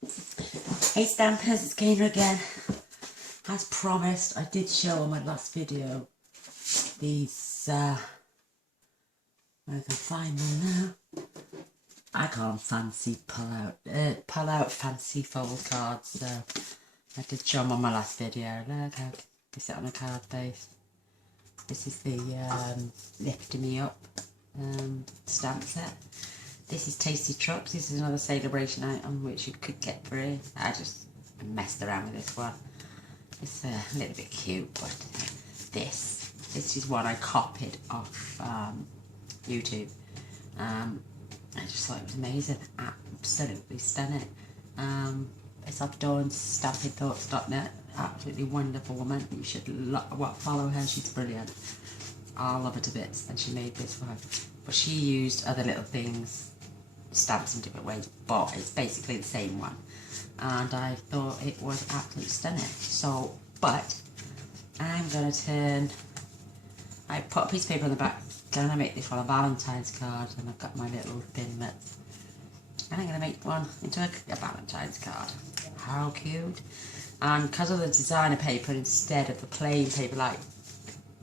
Hey Stampers, it's Gainer again. As promised, I did show on my last video these, where I can find them now. I call them fancy pull out fancy fold cards. So I did show them on my last video. Look how they sit on a card base. This is the Lifting Me Up stamp set. This is Tasty Trucks. This is another celebration item which you could get free. I just messed around with this one. It's a little bit cute, but this is one I copied off YouTube. I just thought it was amazing, absolutely stunning. It's off Dawn's stampingthoughts.net. Absolutely wonderful woman. You should follow her. She's brilliant. I love her to bits, and she made this one. But she used other little things, stamps in different ways, but it's basically the same one. And I thought it was absolutely stunning. So, but I'm gonna I put a piece of paper on the back. Gonna make this one a Valentine's card, and I've got my little thin mitts. And I'm gonna make one into a Valentine's card. How cute! And because of the designer paper instead of the plain paper like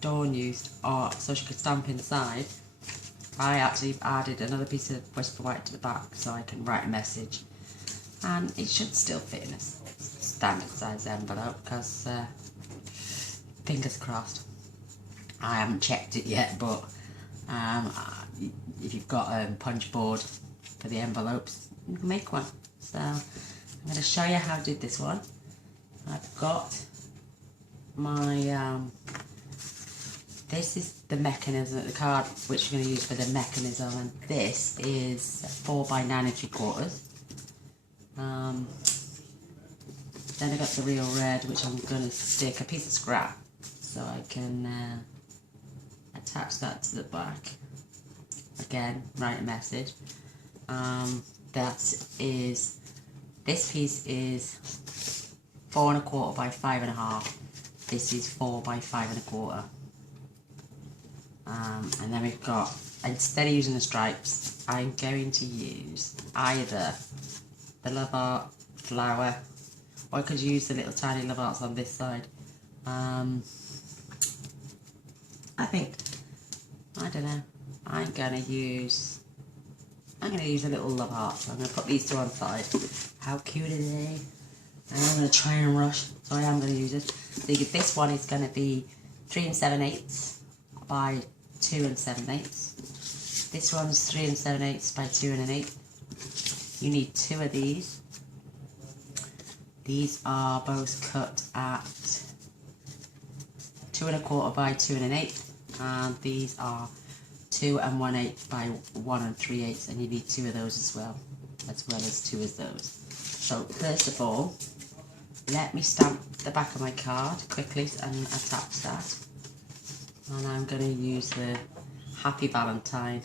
Dawn used, so she could stamp inside, I actually added another piece of whisper white to the back so I can write a message. And it should still fit in a standard size envelope because, fingers crossed. I haven't checked it yet, but if you've got a punch board for the envelopes, you can make one. So I'm going to show you how I did this one. I've got my, this is the mechanism, the card which we're going to use for the mechanism, and this is 4 by 9 3/4. Then I got the real red, which I'm going to stick a piece of scrap so I can attach that to the back. Again, write a message. This piece is 4 1/4 by 5 1/2. This is 4 by 5 1/4. And then we've got, instead of using the stripes, I'm going to use either the love art flower, or I could use the little tiny love arts on this side. I don't know, I'm gonna use a little love heart. So I'm gonna put these two on side. How cute are they? And I'm gonna try and rush, so I am gonna use it. So you get, this one is gonna be 3 7/8 by 2 7/8. This one's 3 7/8 by 2 1/8. You need 2 of these. These are both cut at 2 1/4 by 2 1/8, and these are 2 1/8 by 1 3/8, and you need 2 of those as well as 2 of those. So first of all, let me stamp the back of my card quickly and attach that. And I'm going to use the Happy Valentine.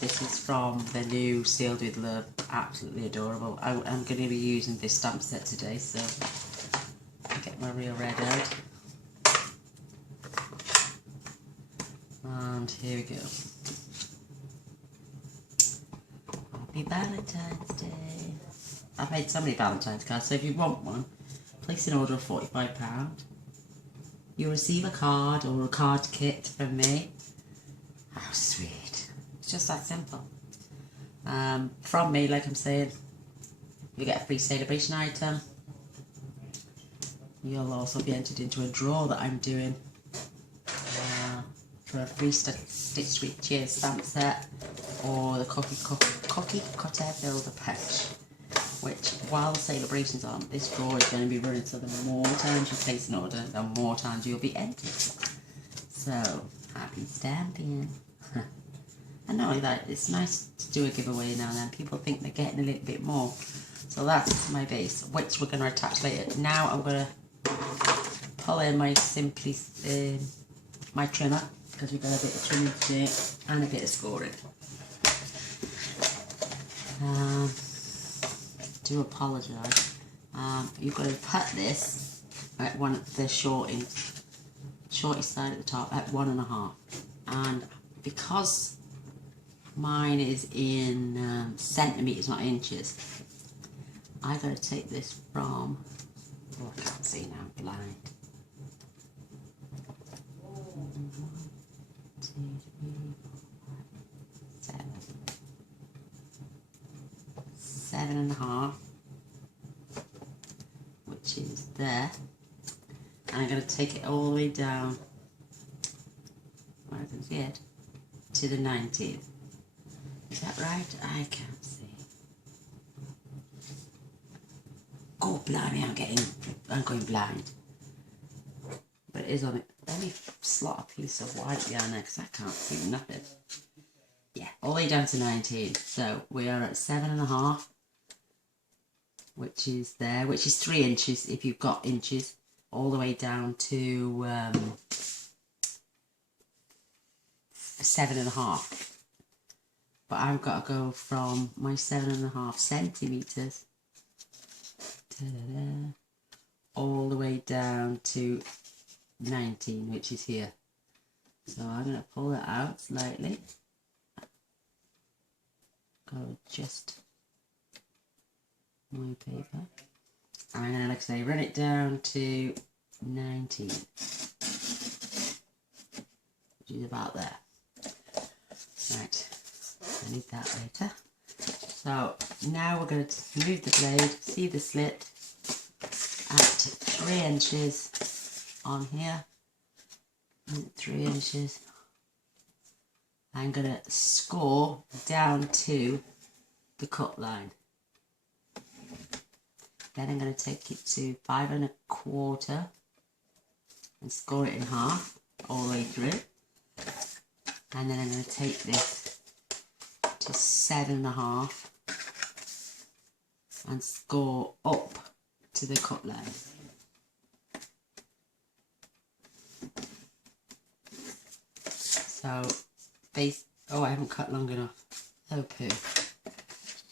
This is from the new Sealed with Love. Absolutely adorable. I'm going to be using this stamp set today, so I'll get my real red out. And here we go. Happy Valentine's Day. I've made so many Valentine's cards, so if you want one, place an order of £45. You'll receive a card or a card kit from me. How sweet. It's just that simple. From me, like I'm saying, you get a free celebration item. You'll also be entered into a draw that I'm doing for a free Stitch with Cheers stamp set, or the Cookie Cutter Builder Pouch, which, while the celebration's on, this draw is going to be running, so the more times you place an order, the more times you'll be entered. So, happy stamping. And not only that, it's nice to do a giveaway now and then. People think they're getting a little bit more. So that's my base, which we're going to attach later. Now I'm going to pull in my my trimmer, because we've got a bit of trimming to do and a bit of scoring. Do apologise. You've got to put this at the shortest side at the top at 1 1/2, and because mine is in centimetres, not inches, I gotta take this from, oh, I can't see now, I'm blind. 1, 2, 3, 4, 5, 7. 7.5, which is there. And I'm going to take it all the way down, where I can see it, to the 19th. Is that right? I can't see. Oh, blimey, I'm going blind. But it is on it. Let me slot a piece of white down there because I can't see nothing. Yeah, all the way down to 19. So we are at 7.5, which is there, which is 3 inches if you've got inches, all the way down to 7.5. But I've got to go from my 7.5 centimetres all the way down to 19, which is here. So I'm going to pull that out slightly. Go just my paper. And I'm going to, like I say, run it down to 19, which is about there. Right, I need that later. So now we're going to move the blade, see the slit at 3 inches on here, and 3 inches. I'm going to score down to the cut line. Then I'm going to take it to 5 1/4 and score it in half all the way through. And then I'm going to take this to 7.5 and score up to the cut line. So base, oh, I haven't cut long enough. Oh poo.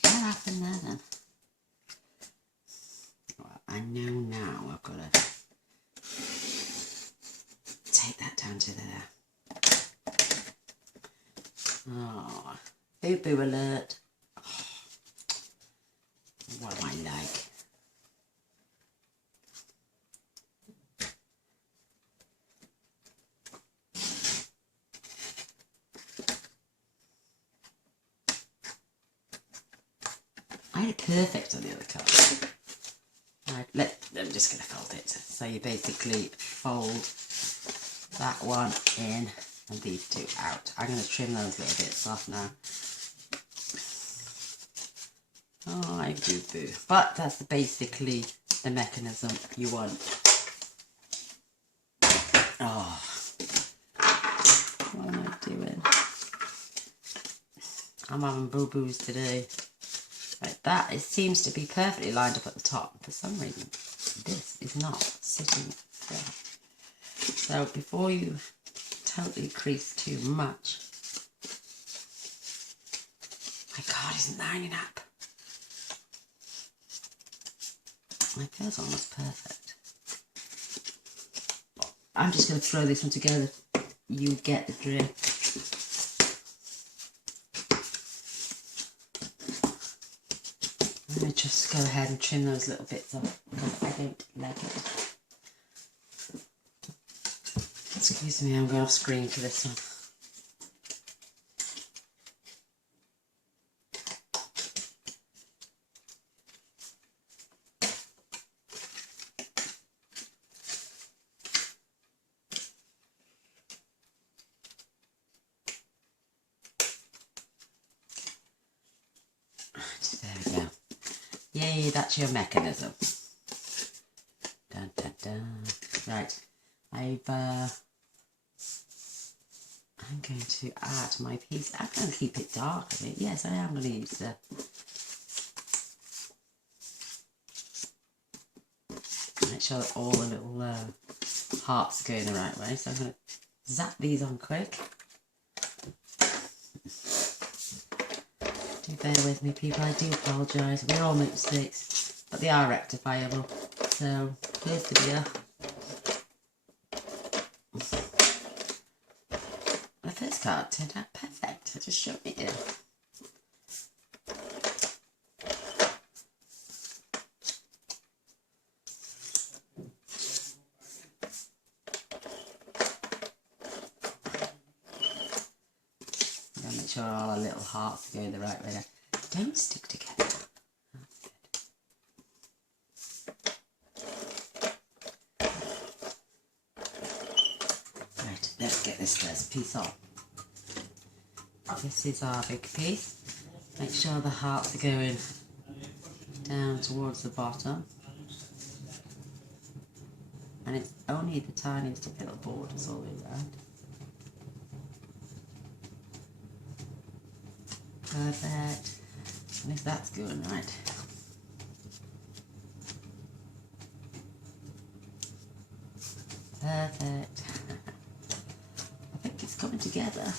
What happened there then? Well, I know now I've got to take that down to there. Oh, boo boo alert. Oh, what am I like? I had it perfect on the other card. Right, I'm just going to fold it. So you basically fold that one in and these two out. I'm going to trim those little bits off now. Oh, I boo-boo. But that's basically the mechanism you want. Oh, what am I doing? I'm having boo-boos today. Like that, it seems to be perfectly lined up at the top. For some reason, this is not sitting there. So before you totally crease too much, my card isn't lining up. My feels almost perfect. I'm just going to throw this one together. You get the drift. I'm going to just go ahead and trim those little bits off because I don't like it. Excuse me, I'm going off screen for this one. There we go. Yay, that's your mechanism. Dun, dun, dun. Right, I'm going to add my piece. I'm going to keep it dark a bit. Yes, I am going to use the make sure that all the little hearts are going the right way. So I'm going to zap these on quick. Do bear with me, people. I do apologise. We all make mistakes, but they are rectifiable. So here's the deal. The first card turned out perfect. I just showed it here. sure all our little hearts are going the right way there. Don't stick together. Right, let's get this first piece on. This is our big piece. Make sure the hearts are going down towards the bottom. And it's only the tiniest of little borders all the way around. Perfect. And if that's going right. Perfect. I think it's coming together.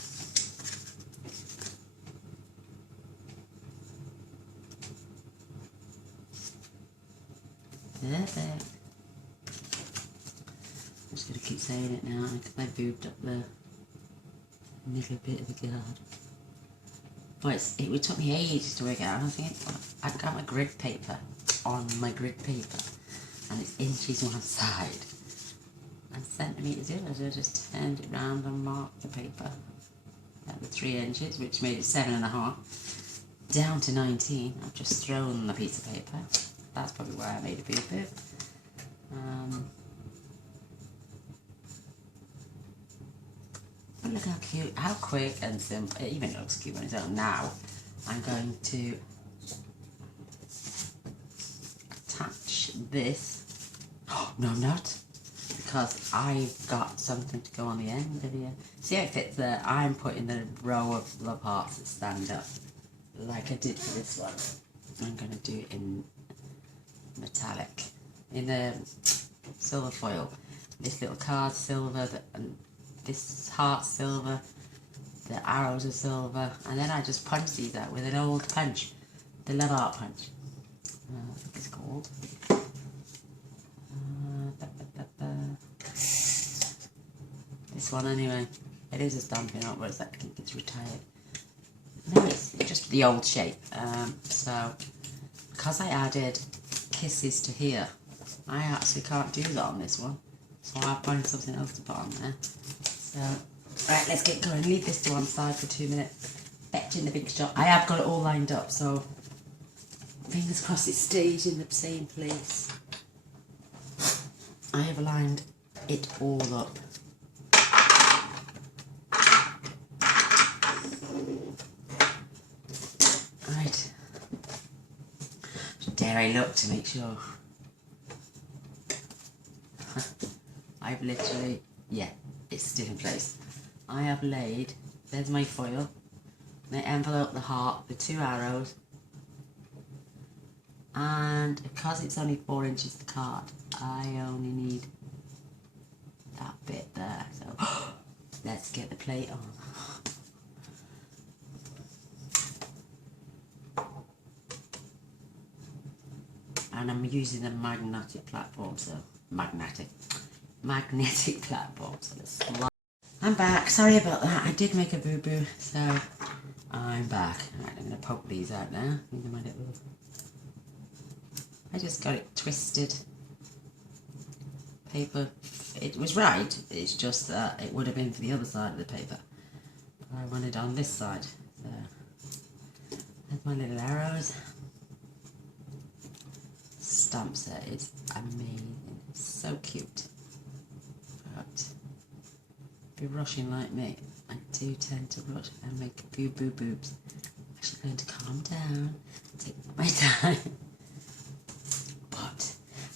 Perfect. I'm just going to keep saying it now because I boobed up the middle bit of the card. But it took me ages to work it out. I think I've got my grid paper on my grid paper and it's inches one side and centimetres the other. So I just turned it round and marked the paper at the 3 inches, which made it 7.5 down to 19. I've just thrown the piece of paper. That's probably why I made a boo-boo. But look how cute, how quick and simple. It even looks cute on its own. Now I'm going to attach this. Oh, no, I'm not. Because I've got something to go on the end of here. See how it fits there? I'm putting the row of love hearts that stand up like I did for this one. I'm going to do it in metallic, in a silver foil. This little card silver, and this heart silver, the arrows are silver, and then I just punch these out with an old punch, the love heart punch. I think it's called. This one anyway. It is a Stampin' Up, whereas I think it's retired. No, it's just the old shape. So because I added kisses to here, I actually can't do that on this one. So I'll find something else to put on there. So, right, let's get going. Leave this to one side for 2 minutes. Fetch in the big shot. I have got it all lined up, so fingers crossed it stays in the same place. I have lined it all up. Right. Dare I look to make sure? I've literally, yeah, it's still in place. I have laid, there's my foil, the envelope, the heart, the 2 arrows, and because it's only 4 inches the card, I only need that bit there. So let's get the plate on. And I'm using the magnetic platform, so magnetic platform, so let's slide. I'm back, sorry about that, I did make a boo-boo, so I'm back. Right, I'm going to poke these out now. I just got it twisted. Paper, it was right, it's just that it would have been for the other side of the paper. But I want it on this side, so there's my little arrows. Stamp set is amazing, it's so cute. But if you're rushing like me, I do tend to rush and make a few boo-boobs. I'm actually going to calm down, take my time.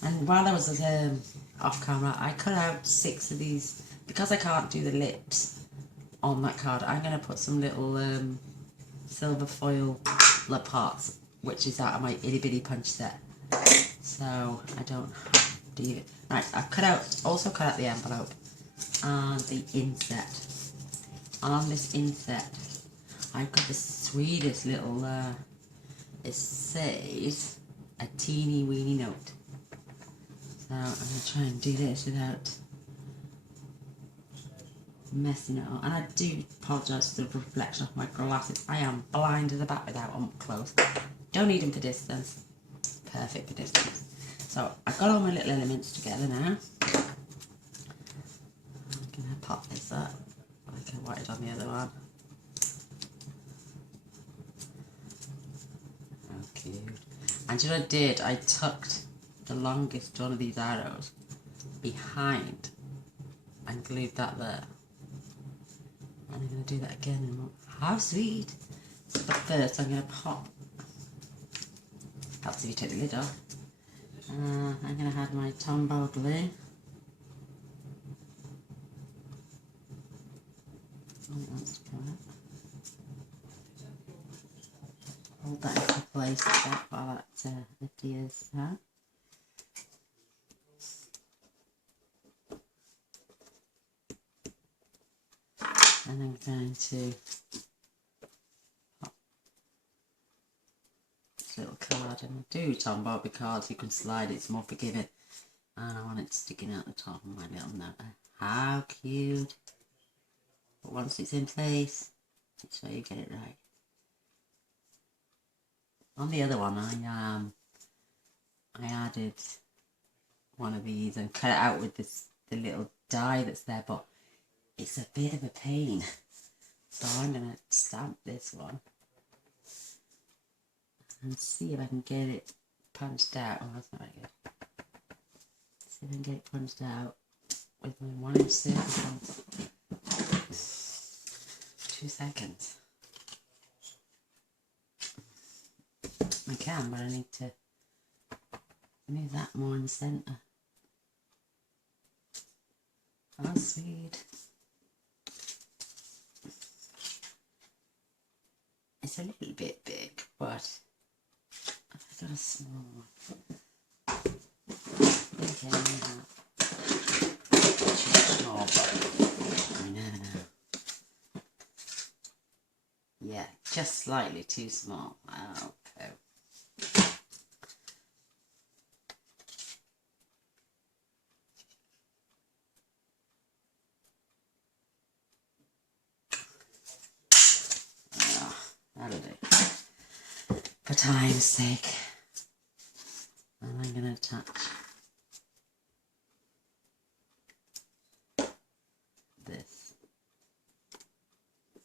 And while I was off camera, I cut out 6 of these. Because I can't do the lips on that card, I'm going to put some little silver foil lip hearts, which is out of my itty bitty punch set. So I don't have to do it. Right, I've also cut out the envelope and the inset. And on this inset, I've got the sweetest little, it says a teeny weeny note. So I'm going to try and do this without messing it up. And I do apologise for the reflection of my glasses. I am blind as a bat without them up close. Don't need them for distance. Perfect for distance. So I've got all my little elements together now. I'm going to pop this up like I wanted on the other one. And you know what I did? I tucked the longest one of these arrows behind and glued that there. And I'm going to do that again in a moment. How sweet! But first I'm going to pop. Helps if you take the lid off. I'm going to add my Tombow glue. Hold that into place while that adheres now. And I'm going to pop this little card, and I do Tombow because you can slide it, it's more forgiving. And I want it sticking out the top of my little note. How cute! But once it's in place, make sure you get it right. On the other one, I added one of these and cut it out with the little die that's there, but it's a bit of a pain. So I'm going to stamp this one and see if I can get it punched out. Oh, that's not very good. See if I can get it punched out with my 1-inch circle. 2 seconds. I can, but I need to move that more in the centre. Oh, sweet. It's a little bit big, but I've got a small one. Okay, too small, but I never know. Yeah, just slightly too small. Okay. That'll do. For time's sake. And I'm going to attach this.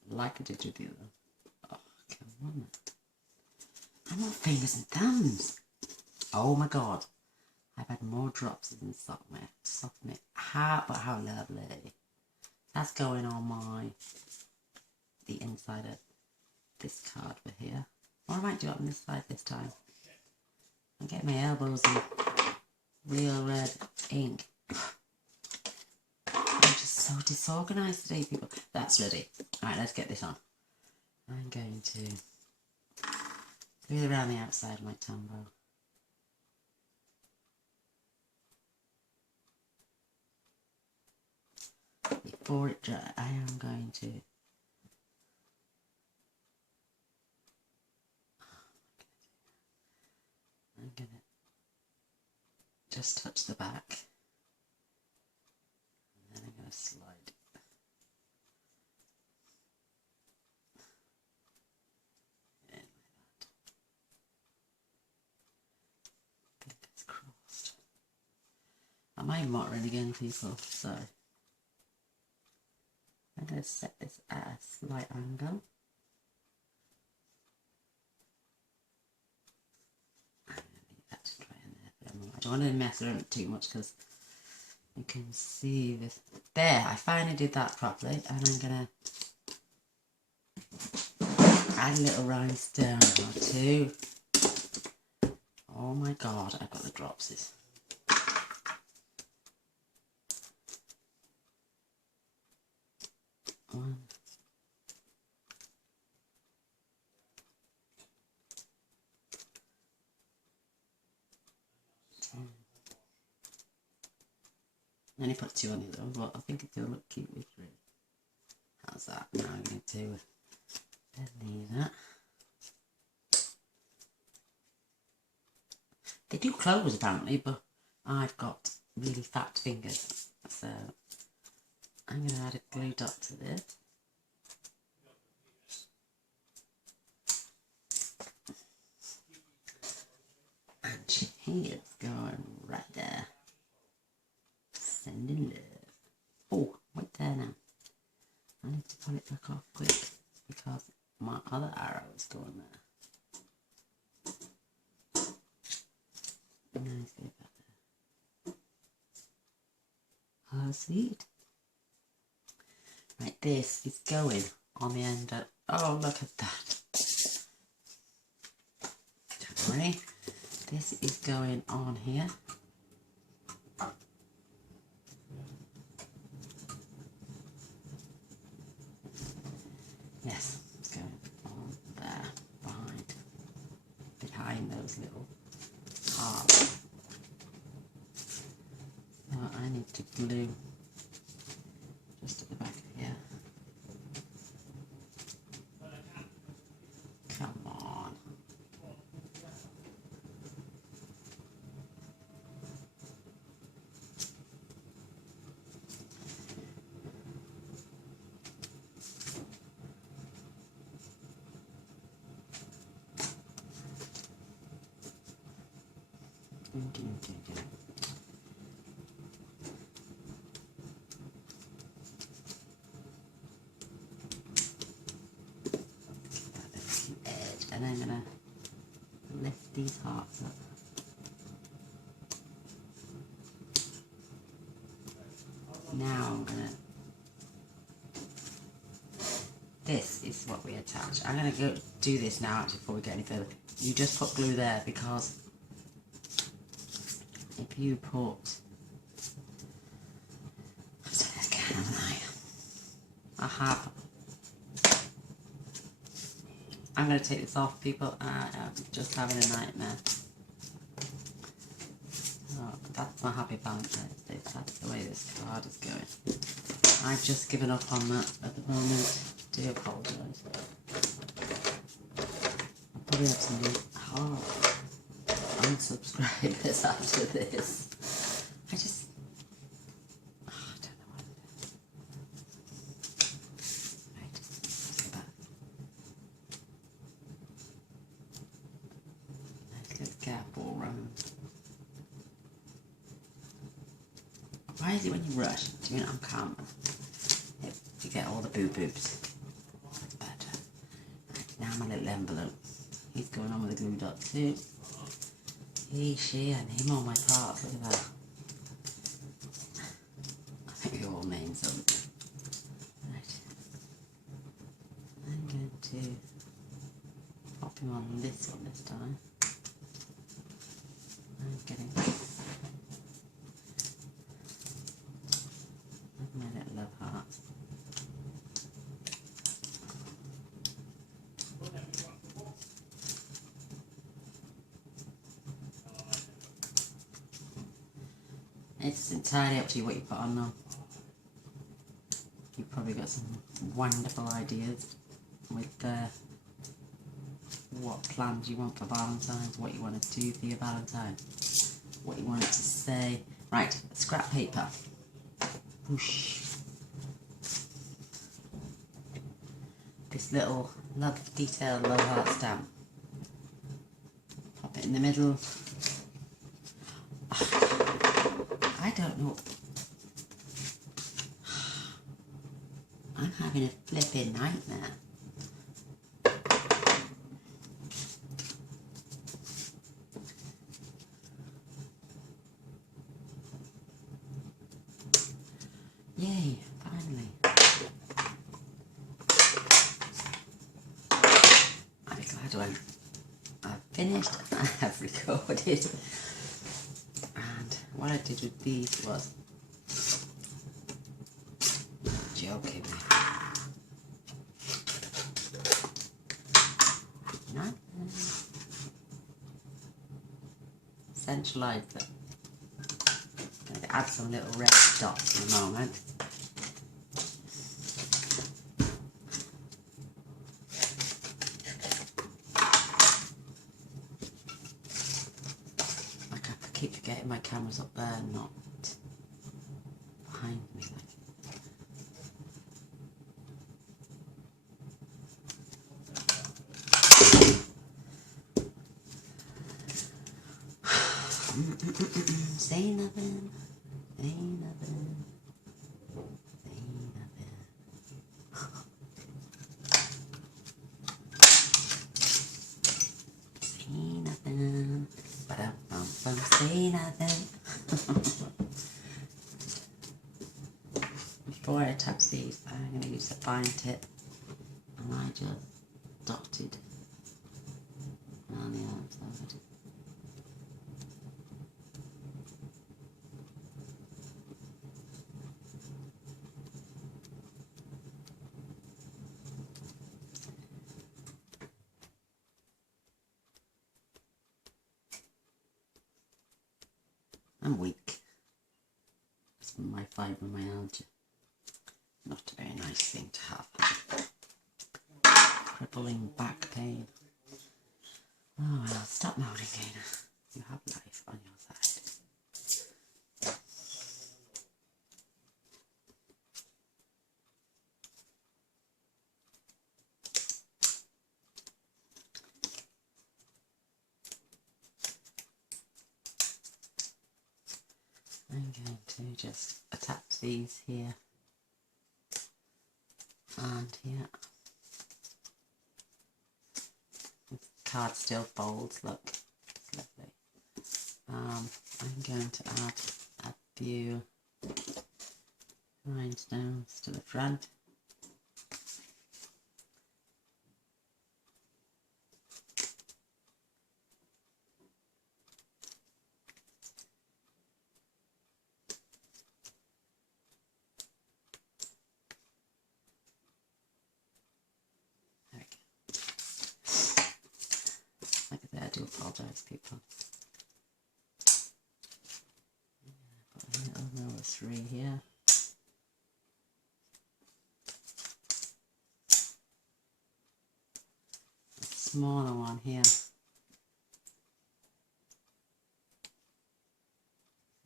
Like I did with the other. Oh, come on. I'm not fingers and thumbs. Oh my god. I've had more drops than soft mix. How lovely. That's going on the inside of this card over here. Or I might do it on this side this time. I'm getting my elbows in real red ink. I'm just so disorganised today, people. That's ready. Alright, let's get this on. I'm going to glue around the outside of my Tombow. Before it dries, I am going to just touch the back, and then I'm going to slide it. In like that. Fingers crossed. I might muttering again, people, so I'm going to set this at a slight angle. I'm going to leave that to dry in there for a moment. I don't want to mess around too much because you can see this. There, I finally did that properly, and I'm going to add a little rhinestone or two. Oh my god, I've got the dropsies. One. Two. I only put 2 on the other, but I think it'll look cute with 3. How's that? Now I'm going to delete that. They do close apparently, but I've got really fat fingers, so I'm going to add a glue dot to this. And here's going right there. Sending love. Oh, wait there now. I need to pull it back off quick because my other arrow is going there. sweet. Right, this is going on the end of, oh, look at that. Don't worry, this is going on here. Yes, it's going on there, behind those little hearts. So I need to glue just at the back of here. Come on. Edge, and I'm gonna lift these hearts up. Now I'm gonna, this is what we attach. I'm gonna go do this now actually before we get any further. You just put glue there because if you put, I'm going to take this off, people. I am just having a nightmare. Oh, that's my happy Valentine's Day. That's the way this card is going. I've just given up on that at the moment. I do apologise. I'll probably have some new unsubscribers after this. I don't know what it is. Right, let's go back. Nice little gap all round. Why is it when you rush doing it on camera, you get all the boo-boos? That's better. Right, now my little envelope. He's going on with the glue dot too. He, she, and him on my parts. Look at that. I think we all named them. Right. I'm going to pop him on this one this time. I'm getting my little love heart. It's entirely up to you what you put on though. You've probably got some wonderful ideas with what plans you want for Valentine's, what you want to do for your Valentine, what you want it to say. Right, scrap paper. Whoosh. This little love detailed love heart stamp. Pop it in the middle. I don't know. I'm having a flipping nightmare. Yay, finally. I'll be glad when I've finished and I have recorded. And what I did with these was joking. No. Centralise them. I'm going to add some little red dots in a moment. I keep forgetting my camera's up there, not behind me. Say nothing, say nothing, say nothing. Say nothing, ba-dum-bum-bum, say nothing. use a fine tip, and I just dotted on the outside. I'm weak. It's my fibromyalgia. Not a very nice thing to have. Crippling back pain. Oh well, stop moaning, Gaina. You have life on your side. I'm going to just attach these here and here. The card still folds, look, it's lovely. I'm going to add a few rhinestones to the front. Like I said, I do apologise, people. Put a little row of 3 here. A smaller one here.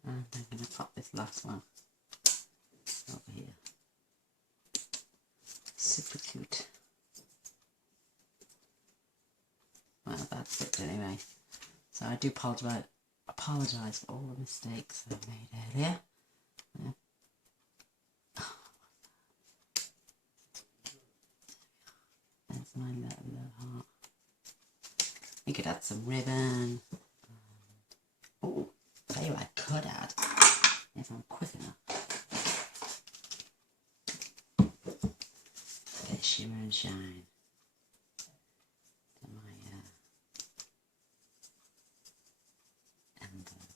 And I'm going to pop this last one over here. Super cute. Well, that's it anyway. So I do apologise for all the mistakes I made earlier. Yeah. There's my little heart. You could add some ribbon. Oh, tell you what I could add, if I'm quick enough. Get shimmer and shine. To my envelope.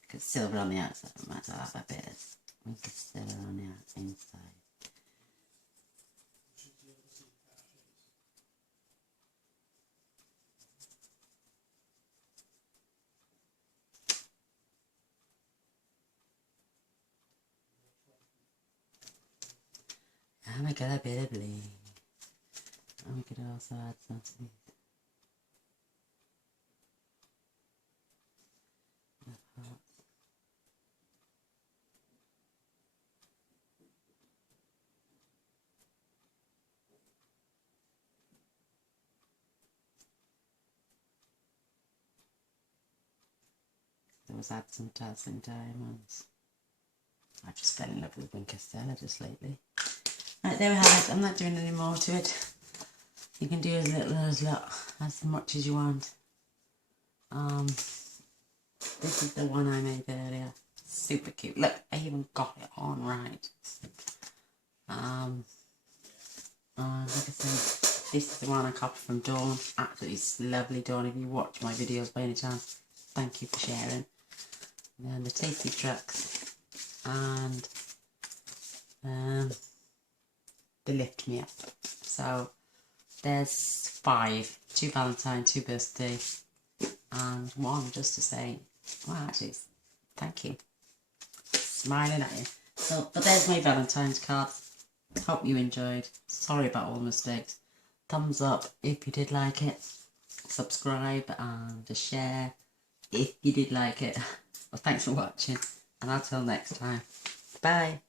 Because silver on the outside, I might as well have a bit of wink of silver on the inside. And we got a bit of bling. And we could also add something. Add some dazzling diamonds. I just fell in love with Winker Stella just lately. Right, there we have it. I'm not doing any more to it. You can do as little as much as you want. This is the one I made earlier. Super cute. Look, I even got it on right. Like I said, this is the one I copied from Dawn. Absolutely lovely, Dawn. If you watch my videos by any chance, thank you for sharing. And then the Tasty Trucks and the Lift Me Up. So there's 5, 2 Valentine, 2 birthday, and 1 just to say, well, actually, thank you. Smiling at you. So, but there's my Valentine's cards. Hope you enjoyed. Sorry about all the mistakes. Thumbs up if you did like it. Subscribe and share if you did like it. Well, thanks for watching, and until next time, bye.